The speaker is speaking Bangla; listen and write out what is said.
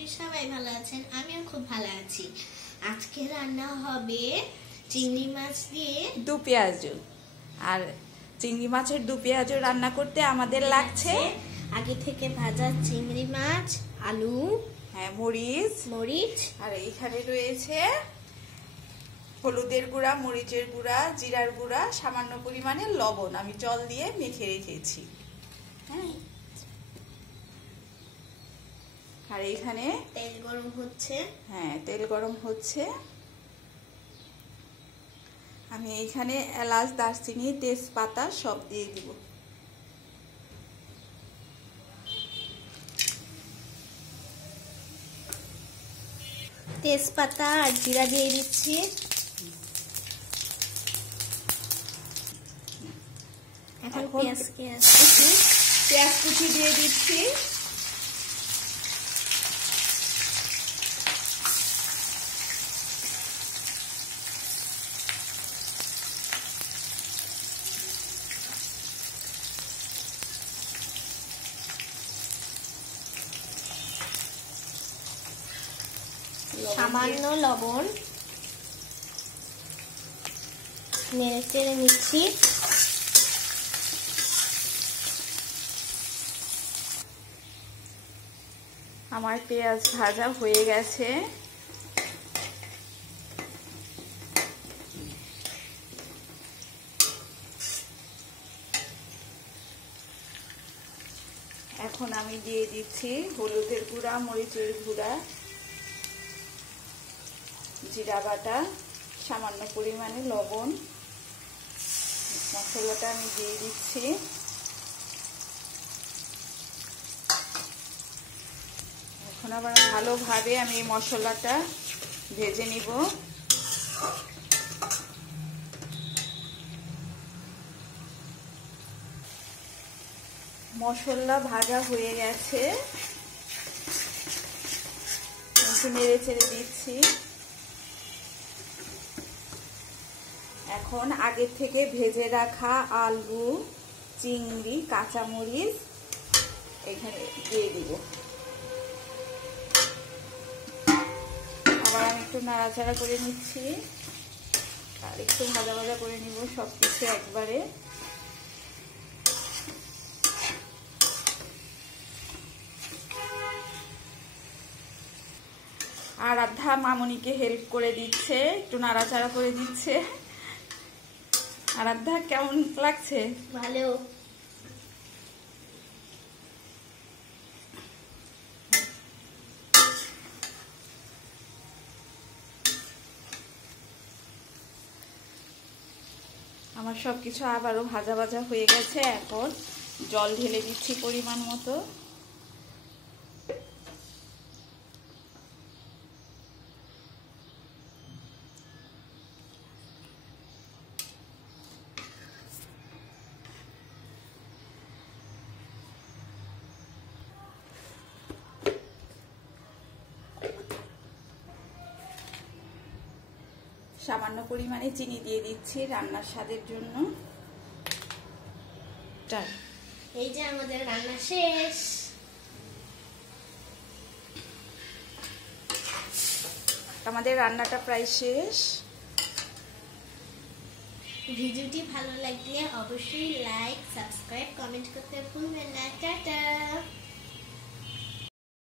করি সবাই ভালো আছেন, আমিও খুব ভালো আছি। আজকে রান্না হবে চিংড়ি মাছ দিয়ে দু পেঁয়াজ। আর চিংড়ি মাছের দু পেঁয়াজ রান্না করতে আমাদের লাগছে আগে থেকে ভাজা চিংড়ি মাছ, আলু, মরিচ, আর এইখানে রয়েছে হলুদের গুঁড়া, মরিচের গুঁড়া, জিরার গুঁড়া, সামান্য পরিমাণে লবণ আমি জল দিয়ে মেখে রেখেছি। হ্যাঁ, আর এইখানে তেল গরম হচ্ছে। হ্যাঁ, তেল গরম হচ্ছে। আমি এইখানে এলাচ, দারচিনি, তেজপাতা সব দিয়ে দিব। তেজপাতা আর জিরা দিয়ে দিচ্ছি। এখন পেঁয়াজ কুচি দিয়ে দিচ্ছি। সামান্য লবণ, নেড়ে চেড়ে নিচ্ছি। আমার পেঁয়াজ ভাজা হয়ে গেছে। এখন আমি দিয়ে দিচ্ছি হলুদের গুঁড়া, মরিচের গুঁড়া, জিরা বাটা, সামান্য পরিমাণে লবণ। মশলাটা আমি দিয়ে দিচ্ছি। এখন আবার ভালোভাবে আমি এই মশলাটা ভেজে নিব। মশলা ভাজা হয়ে গেছে, একটু নেড়ে চেড়ে দিচ্ছি। এখন আগে থেকে ভেজে রাখা আলু, চিংড়ি, কাঁচামরিচ এখানে দিয়ে দিব। আবার আমি একটু নাড়াচাড়া করে নিচ্ছি আর একটু ভাজা ভাজা করে নিব সবকিছু একবারে। আর আধা মামনিকে হেল্প করে দিচ্ছে, একটু নাড়াচাড়া করে দিচ্ছে। আর আধা কেমন লাগছে? ভালো। আমার সবকিছু আবারও ভাজা ভাজা হয়ে গেছে। এখন জল ঢেলে দিচ্ছি পরিমাণ মতো। সামান্য পরিমাণে চিনি দিয়ে দিচ্ছি রান্নার স্বাদের জন্য। এই যে আমাদের রান্না শেষ। আমাদের রান্নাটা প্রায় শেষ। ভিডিওটি ভালো লাগলে অবশ্যই লাইক, সাবস্ক্রাইব, কমেন্ট করতে ভুলবেন না। টাটা।